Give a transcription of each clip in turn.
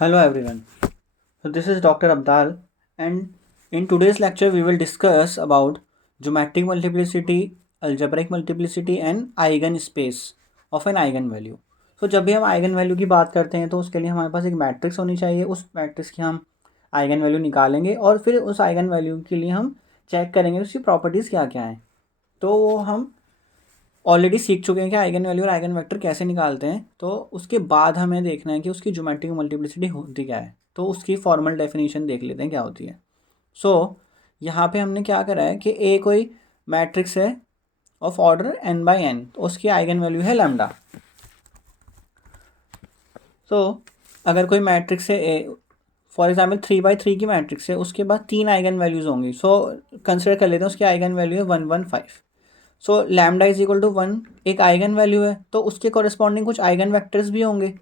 Hello everyone. So this is Dr. Abdal, and in today's lecture we will discuss about geometric multiplicity, algebraic multiplicity and eigenspace of an eigenvalue. So जब भी हम eigen value की बात करते हैं तो उसके लिए हमारे पास एक मैट्रिक्स होनी चाहिए। उस मैट्रिक्स की हम आइगन वैल्यू निकालेंगे और फिर उस आइगन वैल्यू के लिए हम चेक करेंगे उसकी प्रॉपर्टीज़ क्या क्या हैं। तो वो हम ऑलरेडी सीख चुके हैं कि आइगन वैल्यू और आइगन वेक्टर कैसे निकालते हैं। तो उसके बाद हमें देखना है कि उसकी ज्योमेट्रिक मल्टीप्लिसिटी होती क्या है। तो उसकी फॉर्मल डेफिनेशन देख लेते हैं क्या होती है। यहाँ पे हमने क्या करा है कि ए कोई मैट्रिक्स है of order n by n, तो उसकी आइगन वैल्यू है लैम्डा। अगर कोई मैट्रिक्स है ए, फॉर एग्जाम्पल 3 बाई 3 की मैट्रिक्स है, उसके बाद 3 आइगन वैल्यूज़ होंगी। कंसिडर कर लेते हैं उसकी आइगन वैल्यू है 115। लैम्डा इज इक्वल टू 1 एक आइगन वैल्यू है, तो उसके कॉरेस्पॉन्डिंग कुछ आइगन वेक्टर्स भी होंगे।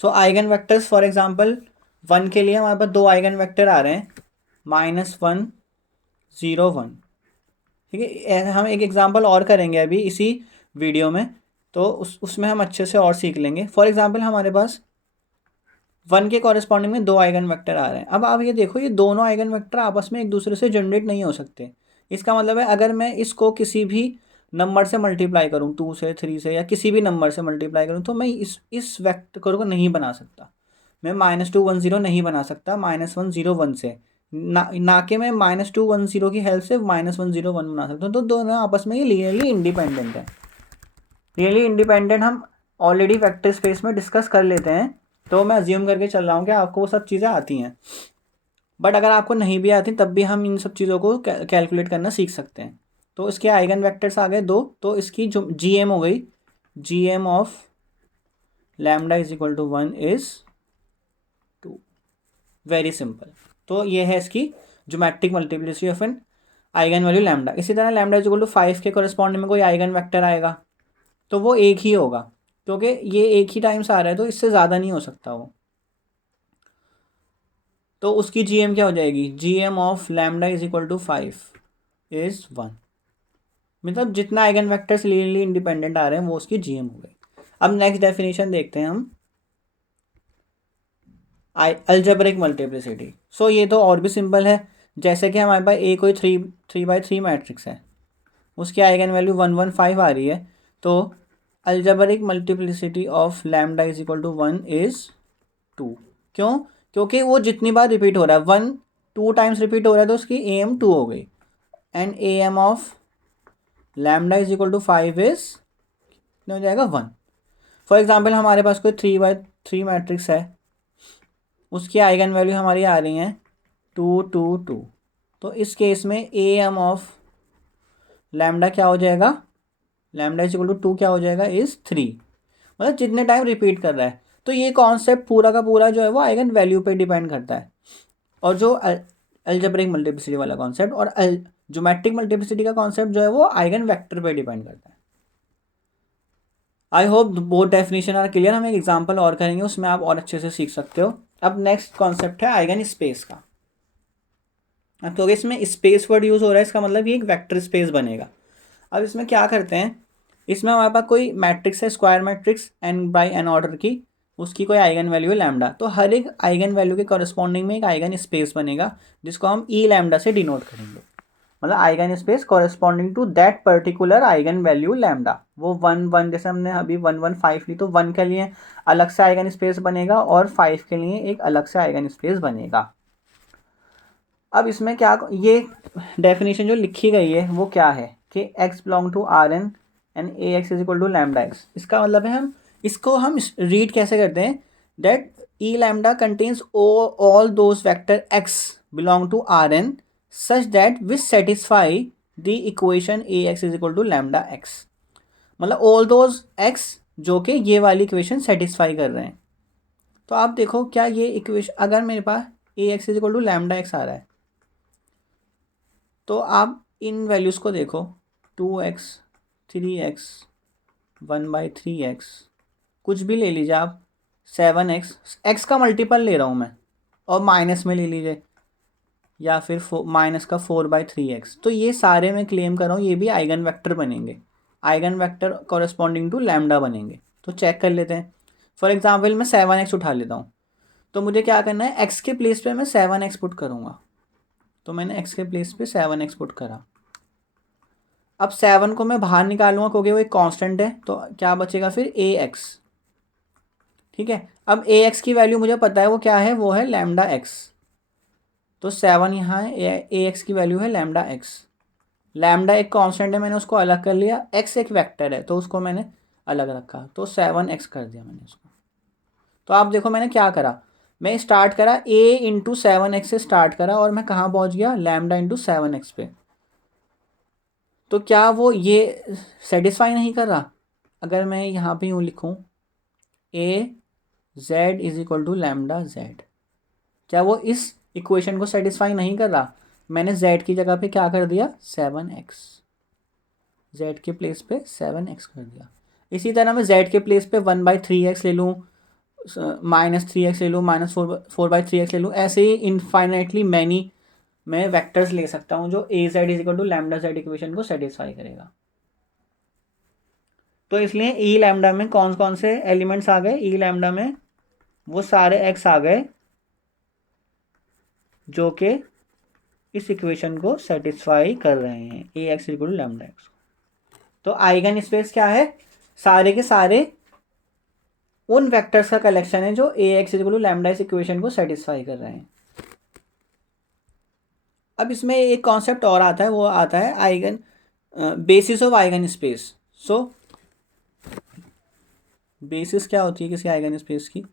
आइगन वेक्टर्स फॉर एग्जांपल 1 के लिए हमारे पास 2 आइगन वेक्टर आ रहे हैं, -1 0 1। ठीक है, हम एक एग्जांपल और करेंगे अभी इसी वीडियो में, तो उसमें हम अच्छे से और सीख लेंगे। फॉर एग्जांपल हमारे पास 1 के कॉरेस्पॉन्डिंग में 2 आइगन वेक्टर आ रहे हैं। अब आप ये देखो, ये दोनों आइगन वेक्टर आपस में एक दूसरे से जनरेट नहीं हो सकते। इसका मतलब है अगर मैं इसको किसी भी नंबर से मल्टीप्लाई करूँ, 2 से 3 से या किसी भी नंबर से मल्टीप्लाई करूँ, तो मैं इस वेक्टर को नहीं बना सकता। मैं -2 1 0 नहीं बना सकता -1 0 1 से, ना कि मैं -2 1 0 की हेल्प से -1 0 1 बना सकता हूँ। तो दोनों आपस में ये लीनियरली इंडिपेंडेंट है। रियली इंडिपेंडेंट हम ऑलरेडी वेक्टर स्पेस में डिस्कस कर लेते हैं। तो मैं अज्यूम करके चल रहा हूँ कि आपको वो सब चीज़ें आती हैं, बट अगर आपको नहीं भी आती तब भी हम इन सब चीज़ों को कैलकुलेट करना सीख सकते हैं। तो इसके आइगन वेक्टर्स आ गए 2, तो इसकी जो GM हो गई, GM of lambda is equal to 1 is 2। Very simple. तो ये है इसकी geometric multiplicity of an eigenvalue lambda. इसी तरह लैम्डा इज इक्वल टू 5 के कॉरेस्पॉन्डिंग में कोई आइगन वेक्टर आएगा तो वो एक ही होगा, क्योंकि ये एक ही टाइम्स आ रहा है तो इससे ज़्यादा नहीं हो सकता वो। तो उसकी GM क्या हो जाएगी, GM of lambda is equal to 5 is 1। मतलब जितना आइगन वेक्टर्स लीनियरली इंडिपेंडेंट आ रहे हैं वो उसकी GM हो गई। अब नेक्स्ट डेफिनेशन देखते हैं हम, अलजेब्रिक मल्टीप्लिसिटी। ये तो और भी सिंपल है। जैसे कि हमारे पास ए कोई 3 बाई 3 मैट्रिक्स है, उसकी आइगन वैल्यू 115 आ रही है, तो algebraic multiplicity of lambda is equal to 1 is 2। क्यों? क्योंकि वो जितनी बार रिपीट हो रहा है, 1 2 टाइम्स रिपीट हो रहा है, तो उसकी AM 2 हो गई। And AM of lambda is equal to 5 is कितना हो जाएगा, 1। फॉर एग्जाम्पल हमारे पास कोई 3 बाई 3 मैट्रिक्स है, उसकी आइगन वैल्यू हमारी आ रही हैं 2 2 2। तो इस केस में AM ऑफ लैम्डा क्या हो जाएगा, लैम्डा इज इक्वल टू 2 क्या हो जाएगा, इज 3। मतलब जितने टाइम रिपीट कर रहा है। तो ये कॉन्सेप्ट पूरा का पूरा जो है वो आइगन वैल्यू पे डिपेंड करता है। और जो अलजेब्रिक मल्टीप्लिसिटी वाला कॉन्सेप्ट और ज्योमेट्रिक मल्टीप्लिसिटी का कॉन्सेप्ट जो है वो आइगन वेक्टर पे डिपेंड करता है। I hope both definition are clear. हम एक एग्जांपल और करेंगे, उसमें आप और अच्छे से सीख सकते हो। अब नेक्स्ट कॉन्सेप्ट है आइगन स्पेस का। अब तो इसमें स्पेस वर्ड यूज़ हो रहा है, इसका मतलब ये एक वेक्टर स्पेस बनेगा। अब इसमें क्या करते हैं, इसमें हमारे पास कोई मैट्रिक्स है, square matrix n by n order की, उसकी कोई आइगन वैल्यू है लैम्डा। तो हर एक आइगन वैल्यू के कॉरेस्पॉन्डिंग में एक आइगन स्पेस बनेगा, जिसको हम ई लैम्डा से डिनोट करेंगे। मतलब eigenspace corresponding to that particular eigenvalue lambda. वो 1 1, जैसे हमने अभी 115 ली, तो 1 के लिए अलग से आइगन स्पेस बनेगा और 5 के लिए एक अलग से आइगन स्पेस बनेगा। अब इसमें क्या, ये डेफिनेशन जो लिखी गई है वो क्या है कि x belong to Rn and AX is equal to lambda x। इसका मतलब है हम इसको हम रीड कैसे करते हैं, that E lambda contains all those vector x belong to Rn such that which satisfy the equation AX is equal to lambda x। मतलब ऑल दोज x जो कि ये वाली इक्वेशन सेटिस्फाई कर रहे हैं। तो आप देखो क्या ये इक्वेशन, अगर मेरे पास AX is equal to lambda x आ रहा है, तो आप इन वैल्यूज़ को देखो, 2x 3x 1/3x, कुछ भी ले लीजिए आप, 7x, x का मल्टीपल ले रहा हूँ मैं, और माइनस में ले लीजिए, या फिर माइनस का 4/3x। तो ये सारे मैं क्लेम कर रहा हूँ ये भी आइगन वेक्टर बनेंगे, eigenvector corresponding to lambda बनेंगे। तो चेक कर लेते हैं। फॉर एग्जाम्पल मैं 7x उठा लेता हूँ, तो मुझे क्या करना है, x के प्लेस पे मैं 7x पुट करूँगा। तो मैंने x के प्लेस पे 7x पुट करा। अब 7 को मैं बाहर निकालूंगा क्योंकि वो एक कांस्टेंट है, तो क्या बचेगा फिर ax। ठीक है, अब ax की वैल्यू मुझे पता है वो क्या है, वो है लैम्डा x। तो 7 यहाँ है, ax की वैल्यू है लैम्डा x। लैम्डा एक कांस्टेंट है, मैंने उसको अलग कर लिया, x एक वेक्टर है तो उसको मैंने अलग रखा, तो 7x कर दिया मैंने उसको। तो आप देखो मैंने क्या करा, मैं स्टार्ट करा a इंटू 7x से स्टार्ट करा और मैं कहाँ पहुँच गया, लैम्डा इंटू 7x पे। तो क्या वो ये सेटिस्फाई नहीं कर रहा? अगर मैं यहाँ पे यूँ लिखूँ A Z is equal to lambda Z, क्या वो इस इक्वेशन को सेटिस्फाई नहीं कर रहा? मैंने z की जगह पे क्या कर दिया, 7x, z के प्लेस पे 7x कर दिया। इसी तरह मैं z के प्लेस पे 1/3x ले लूँ, -3x ले लूँ, -4/3x ले लूँ, ऐसे ही इनफाइनाइटली मैनी मैं वेक्टर्स ले सकता हूँ जो A Z is equal to lambda Z equation को सेटिस्फाई करेगा। तो इसलिए ई लैम्डा में कौन कौन से एलिमेंट्स आ गए, ई लैम्डा में वो सारे एक्स आ गए जो कि इस इक्वेशन को सेटिस्फाई कर रहे हैं, A X equal to lambda X. तो आइगन स्पेस क्या है, सारे के सारे उन वेक्टर्स का कलेक्शन है जो ए एक्स इक्वल टू लैम्डा इस इक्वेशन को सेटिस्फाई कर रहे हैं। अब इसमें एक कॉन्सेप्ट और आता है, वो आता है eigen basis of eigen space. So basis क्या होती है किसी आइगन स्पेस की?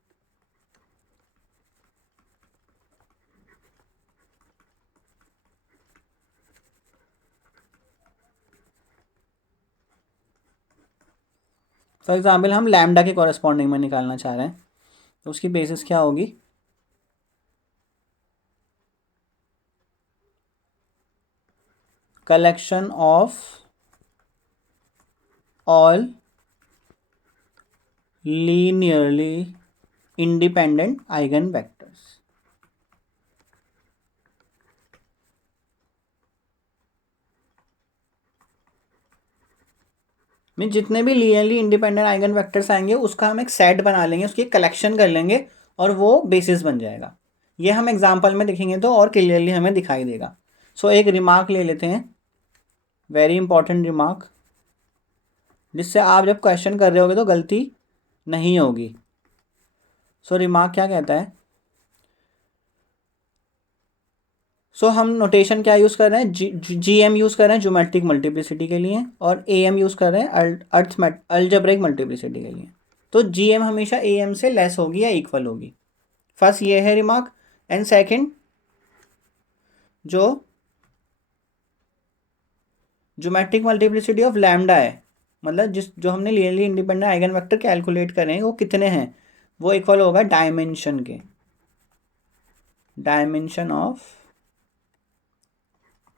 फॉर एग्जाम्पल हम लैम्डा के कॉरेस्पॉन्डिंग में निकालना चाह रहे हैं, तो उसकी बेसिस क्या होगी, collection of all linearly independent eigen vectors. में जितने भी लीनियरली इंडिपेंडेंट आइगन वेक्टर्स आएंगे उसका हम एक सेट बना लेंगे, उसकी कलेक्शन कर लेंगे और वो बेसिस बन जाएगा। ये हम एग्जांपल में देखेंगे तो और क्लियरली हमें दिखाई देगा। सो एक रिमार्क ले लेते हैं, वेरी इंपॉर्टेंट रिमार्क, जिससे आप जब क्वेश्चन कर रहे होगे तो गलती नहीं होगी। सो रिमार्क क्या कहता है, सो हम नोटेशन क्या यूज़ कर रहे हैं, जी एम यूज़ कर रहे हैं ज्योमेट्रिक मल्टीप्लिसिटी के लिए, और ए एम यूज़ कर रहे हैं अल्जेब्रिक मल्टीप्लिसिटी के लिए। तो जी एम हमेशा ए एम से लेस होगी या इक्वल होगी। फर्स्ट ये है रिमार्क। एंड सेकंड, जो ज्योमेट्रिक मल्टीप्लिसिटी ऑफ लैम्डा है, मतलब जो हमने linearly independent eigen vector calculate करें वो कितने हैं, वो इक्वल होगा डायमेंशन के, dimension of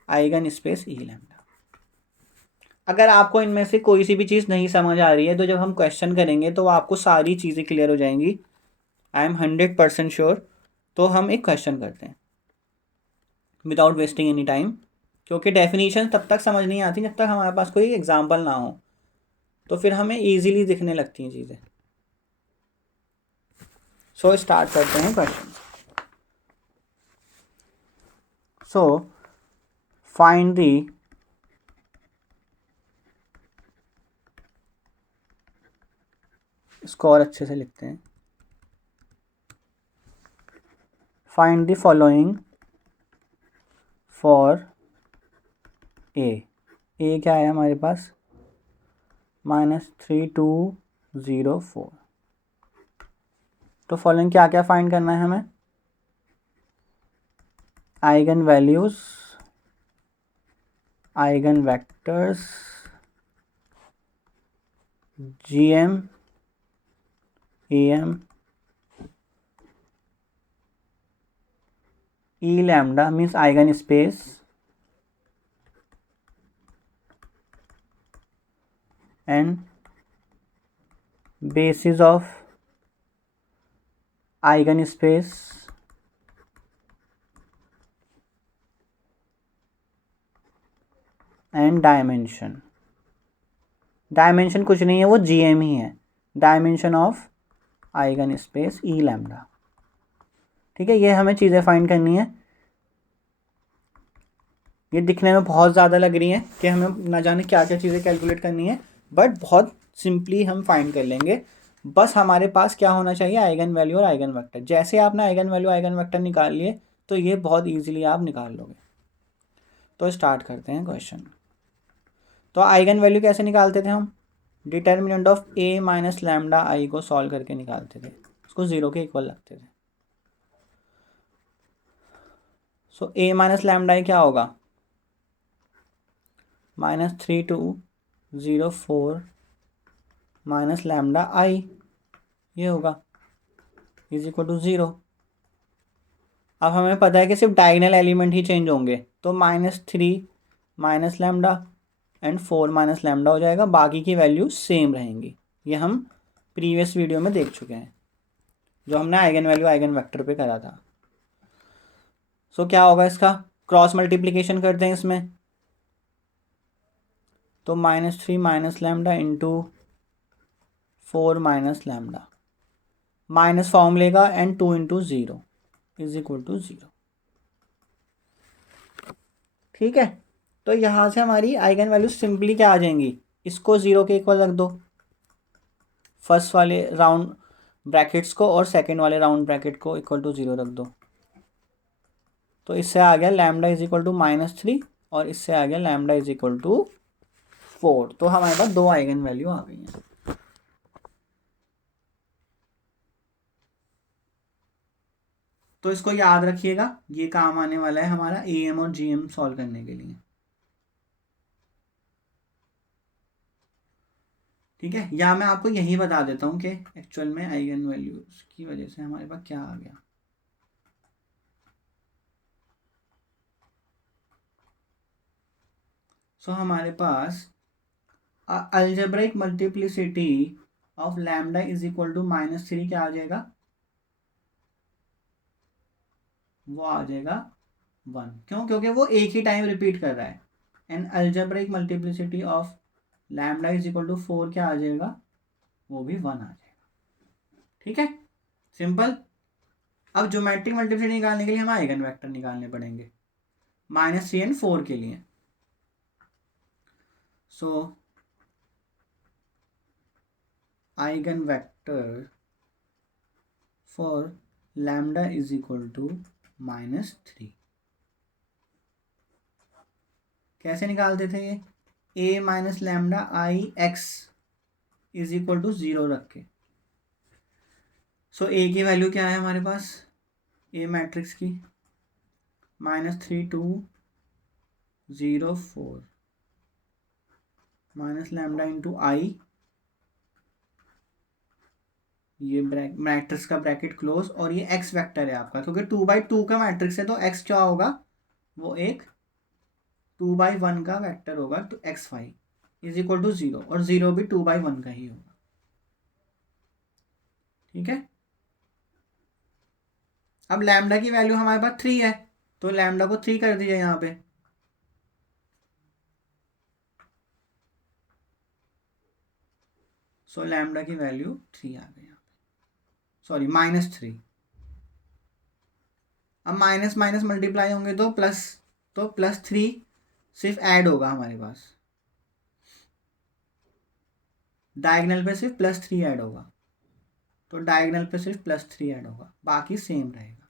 eigen space E lambda. अगर आपको इनमें से कोई सी भी चीज़ नहीं समझ आ रही है तो जब हम क्वेश्चन करेंगे तो आपको सारी चीज़ें क्लियर हो जाएंगी, आई एम 100% श्योर। तो हम एक क्वेश्चन करते हैं विदाउट वेस्टिंग एनी टाइम, क्योंकि डेफिनेशन तब तक समझ नहीं आती जब तक हमारे पास कोई एग्जाम्पल ना हो, तो फिर हमें ईजिली दिखने लगती हैं चीज़ें। सो स्टार्ट करते हैं question. So find the score अच्छे से लिखते हैं, find the following for a क्या है हमारे पास, -3204। तो फॉलोइंग क्या क्या फाइंड करना है हमें, eigen values, eigen vectors, GM, am, E lambda means eigen space, and bases of eigen space and dimension कुछ नहीं है, वो जीएम ही है, dimension of eigen space E lambda. ठीक है, ये हमें चीज़ें फाइंड करनी है। ये दिखने में बहुत ज़्यादा लग रही हैं कि हमें ना जाने क्या क्या चीज़ें कैलकुलेट करनी है, बट बहुत सिंपली हम फाइंड कर लेंगे। बस हमारे पास क्या होना चाहिए, आइगन वैल्यू और आइगन वेक्टर। जैसे आपने आइगन वैल्यू आइगन वेक्टर निकाल लिए तो ये बहुत ईजिली आप निकाल लोगे। तो स्टार्ट करते हैं क्वेश्चन। तो आइगन वैल्यू कैसे निकालते थे हम, determinant of A minus lambda I को सॉल्व करके निकालते थे, उसको 0 के इक्वल रखते थे। सो ए माइनस लैम्डा आई क्या होगा, -3204 माइनस लैम्डा आई, ये होगा इज इक्वल टू 0। अब हमें पता है कि सिर्फ डायगोनल एलिमेंट ही चेंज होंगे, तो -3 minus lambda and 4 minus lambda हो जाएगा, बाकी की वैल्यू सेम रहेंगी। ये हम प्रीवियस वीडियो में देख चुके हैं, जो हमने आइगन वैल्यू आइगन वेक्टर पे करा था। सो क्या होगा, इसका क्रॉस मल्टीप्लिकेशन करते हैं इसमें, तो -3 minus lambda into 4 minus lambda, minus form लेगा and 2 into 0 is equal to 0। ठीक है, तो यहाँ से हमारी आइगन वैल्यू सिंपली क्या आ जाएंगी, इसको 0 के इक्वल रख दो फर्स्ट वाले राउंड ब्रैकेट्स को, और सेकंड वाले राउंड ब्रैकेट को इक्वल टू 0 रख दो। तो इससे आ गया लैम्डा इज इक्वल टू -3 और इससे आ गया लैम्डा इज इक्वल टू 4। तो हमारे पास दो आइगन वैल्यू आ गई हैं। तो इसको याद रखिएगा, ये काम आने वाला है हमारा एएम और जीएम सॉल्व करने के लिए। ठीक है, या मैं आपको यही बता देता हूँ कि एक्चुअल में आइगन वैल्यूज की वजह से हमारे पास क्या आ गया। सो हमारे पास algebraic multiplicity of lambda is equal to -3 क्या आ जाएगा, वो आ जाएगा 1। क्यों, क्योंकि वो एक ही टाइम रिपीट कर रहा है। And algebraic multiplicity of lambda is equal to 4 क्या आ जाएगा, वो भी 1 आ जाएगा। ठीक है, सिंपल। अब ज्योमेट्रिक मल्टीप्लिसिटी निकालने के लिए हमें आइगन वेक्टर निकालने पड़ेंगे -3 एंड 4 के लिए। So eigen vector for lambda is equal to -3 कैसे निकालते थे, ये A minus lambda I X is equal to 0 रख के। सो ए की वैल्यू क्या है हमारे पास, ए मैट्रिक्स की -3204 माइनस लैम्डा इंटू आई, ये मैट्रिक्स का ब्रैकेट क्लोज, और ये एक्स वेक्टर है आपका, क्योंकि 2/2 का मैट्रिक्स है तो एक्स क्या होगा, वो एक 2/1 का वेक्टर होगा, तो xy इज इक्वल टू 0, और 0 भी 2/1 का ही होगा। ठीक है, अब लैम्डा की वैल्यू हमारे पास 3 है, तो लैम्डा को 3 कर दीजिए यहाँ पे। सो लैम्डा की वैल्यू 3 आ गई यहाँ पे, सॉरी -3। अब माइनस माइनस मल्टीप्लाई होंगे तो प्लस, तो +3 सिर्फ ऐड होगा हमारे पास, डायगोनल पे सिर्फ +3 ऐड होगा, तो डायगोनल पे सिर्फ +3 ऐड होगा, बाकी सेम रहेगा।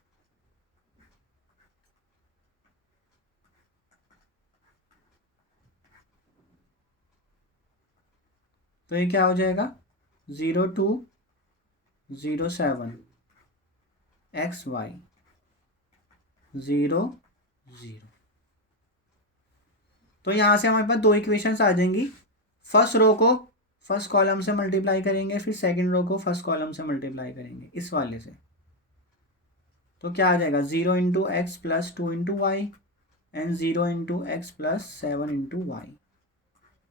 तो ये क्या हो जाएगा, 0207 XY 0 0। तो यहाँ से हमारे पास दो इक्वेशंस आ जाएंगी। फर्स्ट रो को फर्स्ट कॉलम से मल्टीप्लाई करेंगे, फिर सेकंड रो को फर्स्ट कॉलम से मल्टीप्लाई करेंगे इस वाले से। तो क्या आ जाएगा, 0 into x plus 2 into y and 0 into x plus 7 into y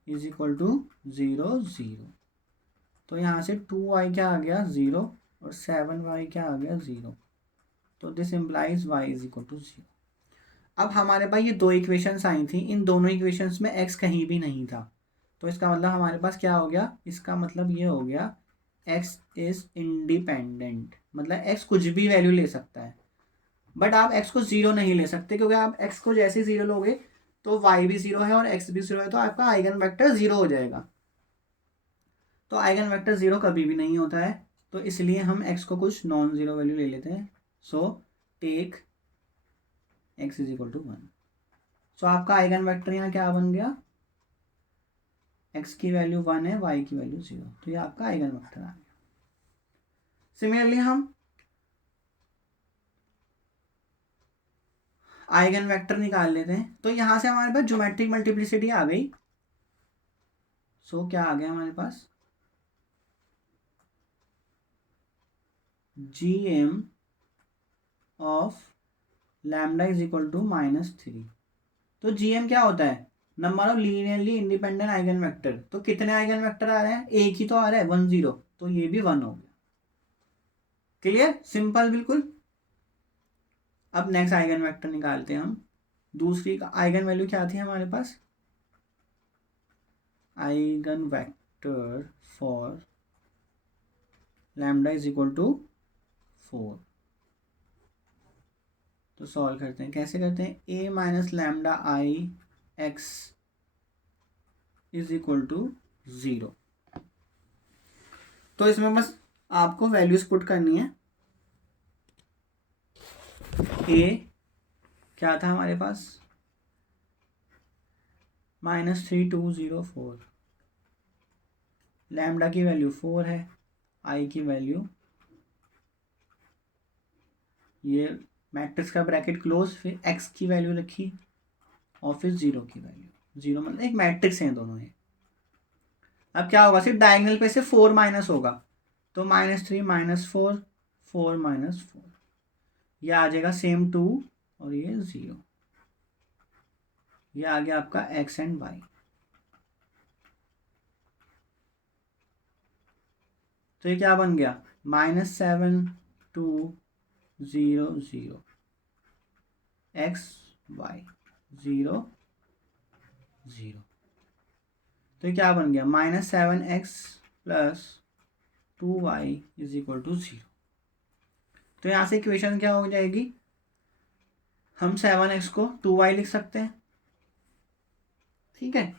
is equal to 0 0। तो यहाँ से 2y क्या आ गया 0 और 7y क्या आ गया 0। तो this implies y is equal to 0। अब हमारे पास ये दो इक्वेशंस आई थी, इन दोनों इक्वेशंस में x कहीं भी नहीं था, तो इसका मतलब हमारे पास क्या हो गया, इसका मतलब ये हो गया एक्स इज इंडिपेंडेंट, मतलब एक्स कुछ भी वैल्यू ले सकता है, बट आप एक्स को जीरो नहीं ले सकते, क्योंकि आप एक्स को जैसे जीरो लोगे तो वाई भी जीरो है और एक्स भी जीरो है, तो आपका आइगन वेक्टर जीरो हो जाएगा। तो आइगन वेक्टर जीरो कभी भी नहीं होता है, तो इसलिए हम एक्स को कुछ नॉन जीरो वैल्यू ले लेते हैं। So take x is equal to 1। So आपका आइगन वेक्टर यहाँ क्या बन गया, एक्स की वैल्यू 1 है, वाई की वैल्यू 0, तो ये आपका आइगन वेक्टर आ गया। सिमिलरली हम आइगन वेक्टर निकाल लेते हैं, तो यहाँ से हमारे पास ज्योमेट्रिक मल्टीप्लिसिटी आ गई। सो क्या आ गया हमारे पास, GM of lambda is equal to -3। तो GM क्या होता है, number of linearly independent eigenvector. तो कितने आइगन वेक्टर आ रहे हैं, एक ही तो आ रहा है 1 0, तो ये भी 1 हो गया। क्लियर, सिंपल बिल्कुल। अब नेक्स्ट आइगन वेक्टर निकालते हैं हम। दूसरी का आइगन वैल्यू क्या थी हमारे पास, eigen vector for lambda is equal to 4। तो सॉल्व करते हैं, कैसे करते हैं, a minus lambda I X is equal to 0। तो इसमें बस आपको वैल्यूज पुट करनी है। a क्या था हमारे पास, -3204, लैम्डा की वैल्यू 4 है, आई की वैल्यू, ये मैट्रिक्स का ब्रैकेट क्लोज, फिर x की वैल्यू रखी और फिर 0 की वैल्यू, 0 मतलब एक मैट्रिक्स है दोनों ये। अब क्या होगा, सिर्फ डायगोनल पे से 4 माइनस होगा, तो -3 -4 4 -4, ये आ जाएगा सेम 2 और ये 0, ये आ गया आपका x एंड y। तो ये क्या बन गया, -7 2 0 0 x y 0 0। तो ये क्या बन गया, -7x plus 2y is equal to 0। तो यहाँ से इक्वेशन क्या हो जाएगी, हम 7x को 2y लिख सकते हैं, ठीक है।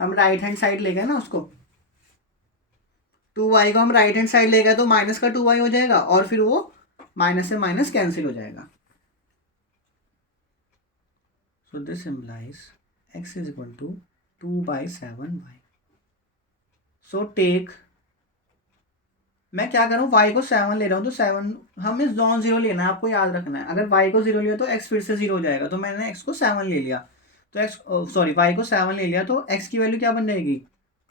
हम राइट हैंड साइड ले गए ना उसको, 2y को हम राइट हैंड साइड ले गए तो माइनस का 2y हो जाएगा और फिर वो माइनस से माइनस कैंसिल हो जाएगा। So this implies x is equal to 2/7y। So take, मैं क्या करूँ, y को 7 ले रहा हूँ, तो 7 हमें नॉन जीरो लेना है, आपको याद रखना है। अगर y को 0 लिया तो x फिर से 0 हो जाएगा, तो मैंने x को 7 ले लिया, तो x सॉरी y को 7 ले लिया, तो x की वैल्यू क्या बन जाएगी,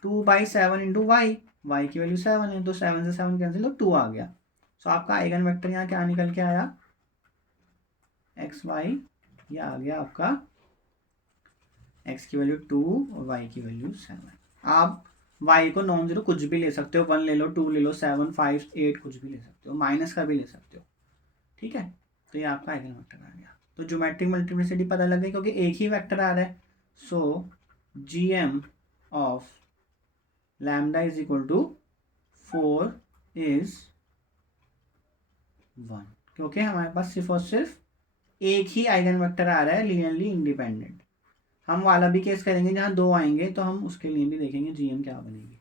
2/7 इंटू वाई, वाई की वैल्यू 7 है, तो 7 से 7 कैंसिल, तो 2 आ गया। सो आपका आइगन वेक्टर यहाँ क्या निकल के आया, एक्स वाई, ये आ गया आपका x की वैल्यू 2 और y की वैल्यू 7। आप y को नॉन जीरो कुछ भी ले सकते हो, 1 ले लो, 2 ले लो, 7 5 8 कुछ भी ले सकते हो, माइनस का भी ले सकते हो, ठीक है। तो ये आपका आइगन वेक्टर आ गया। तो ज्योमेट्रिक मल्टीप्लिसिटी पता लग गई, क्योंकि एक ही वेक्टर आ रहा है। So GM of lambda is equal to 4 is 1, क्योंकि हमारे पास सिर्फ और सिर्फ एक ही आइगन वेक्टर आ रहा है लीनियरली इंडिपेंडेंट। हम वाला भी केस करेंगे जहाँ 2 आएंगे, तो हम उसके लिए भी देखेंगे GM क्या बनेगी।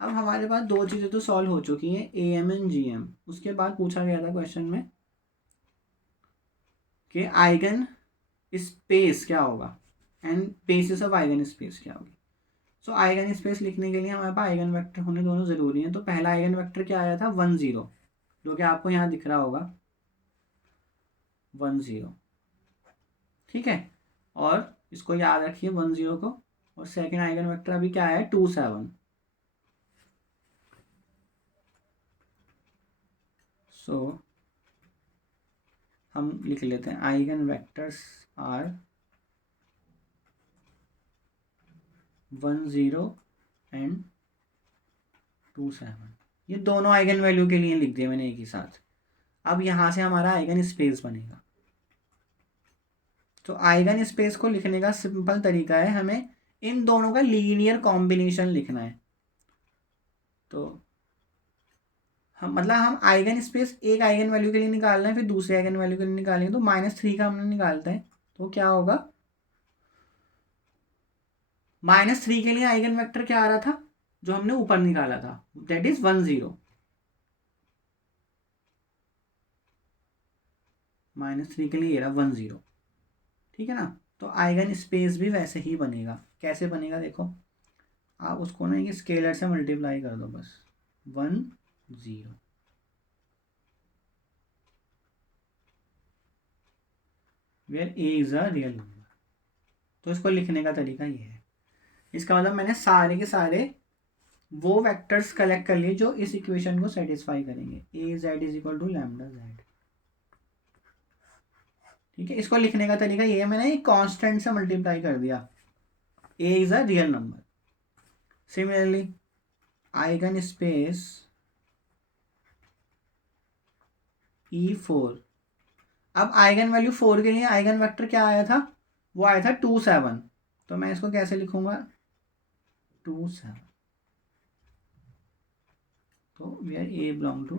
अब हमारे पास दो चीज़ें तो सॉल्व हो चुकी हैं, AM एंड GM। उसके बाद पूछा गया था क्वेश्चन में कि आइगन स्पेस क्या होगा and bases of eigen space क्या होगी। सो आइगन स्पेस लिखने के लिए हमारे पास आइगन वेक्टर होने दोनों ज़रूरी हैं। तो पहला आइगन वेक्टर क्या आया था, 1 0, जो कि आपको यहाँ दिख रहा होगा 1 0, ठीक है। और इसको याद रखिए 1 0 को। और सेकेंड आइगन वेक्टर अभी क्या है, 2 7। सो हम लिख लेते हैं आइगन वेक्टर्स आर 1 0 एंड 2 7। ये दोनों आइगन वैल्यू के लिए लिख दिया मैंने एक ही साथ। अब यहाँ से हमारा आइगन स्पेस बनेगा। तो आइगन स्पेस को लिखने का सिंपल तरीका है, हमें इन दोनों का लीनियर कॉम्बिनेशन लिखना है। तो मतलब हम आइगन स्पेस एक आइगन वैल्यू के लिए निकाल रहे हैं, फिर दूसरे आइगन वैल्यू के लिए निकालेंगे, तो -3 का हमने निकालते हैं, तो क्या होगा, -3 के लिए आइगन वेक्टर क्या आ रहा था जो हमने ऊपर निकाला था, दैट इज 1 0। -3 के लिए ये रहा 1 0, ठीक है ना। तो आइगन स्पेस भी वैसे ही बनेगा। कैसे बनेगा देखो, आप उसको ना एक स्केलर से मल्टीप्लाई कर दो बस, 1 0, where a is a real number. तो इसको लिखने का तरीका ये है। इसका मतलब मैंने सारे के सारे वो वेक्टर्स कलेक्ट कर लिए जो इस इक्वेशन को सेटिस्फाई करेंगे, A Z is equal to lambda Z. ठीक है, इसको लिखने का तरीका ये है, मैंने एक कांस्टेंट से मल्टीप्लाई कर दिया, A is a real number. Similarly eigen space E4, अब आइगन वैल्यू 4 के लिए आइगन वेक्टर क्या आया था, वो आया था 2 7, तो मैं इसको कैसे लिखूंगा, 2 7, तो वेयर ए बिलोंग टू,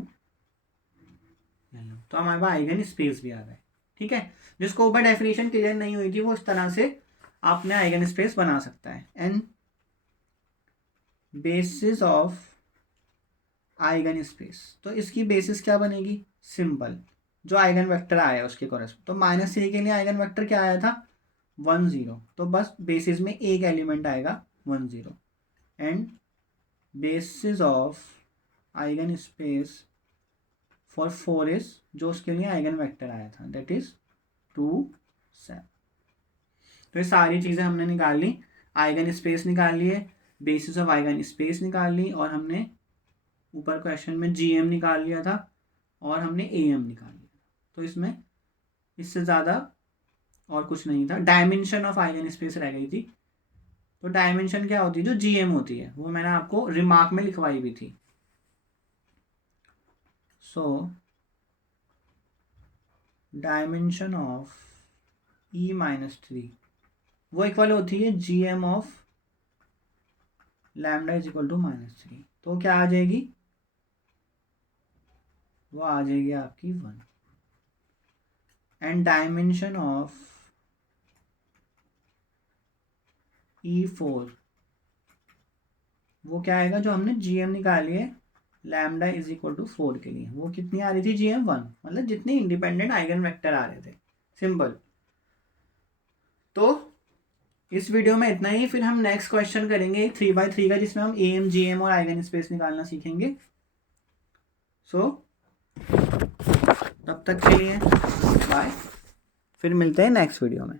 तो हमारे पास आइगन स्पेस भी आ गए। ठीक है, जिसको ऊपर डेफिनेशन क्लियर नहीं हुई थी वो इस तरह से आपने आइगन स्पेस बना सकता है। And bases of eigen space, तो इसकी बेसिस क्या बनेगी, सिंपल, जो आइगन वेक्टर आया उसके कोरेस्पोंड। तो -3 के लिए आइगन वेक्टर क्या आया था, 1 0, तो बस बेसिस में एक एलिमेंट आएगा 1 0। And bases of eigen space for 4 is, जो उसके लिए आइगन वेक्टर आया था, दैट इज 2 7। तो ये सारी चीज़ें हमने निकाल ली, आइगन स्पेस निकाल लिए, बेसिस ऑफ आइगन स्पेस निकाल ली, और हमने ऊपर क्वेश्चन में GM निकाल लिया था, और हमने AM निकाल लिया। तो इसमें इससे ज़्यादा और कुछ नहीं था। डायमेंशन ऑफ आइगन स्पेस रह गई थी, तो डायमेंशन क्या होती है, जो GM होती है, वो मैंने आपको रिमार्क में लिखवाई भी थी। सो डायमेंशन ऑफ E-3 वो इक्वल होती है GM of lambda is equal to -3, तो क्या आ जाएगी, वो आ जाएगी आपकी 1। एंड डायमेंशन ऑफ E4 वो क्या आएगा, जो हमने GM निकाली है लैम्डा इज इक्वल टू 4 के लिए, वो कितनी आ रही थी, GM 1, मतलब जितने इंडिपेंडेंट आइगन वेक्टर आ रहे थे। सिंपल। तो इस वीडियो में इतना ही, फिर हम नेक्स्ट क्वेश्चन करेंगे 3x3 का, जिसमें हम AM GM और आइगन स्पेस निकालना सीखेंगे। सो तब तक के लिए बाय, फिर मिलते हैं नेक्स्ट वीडियो में।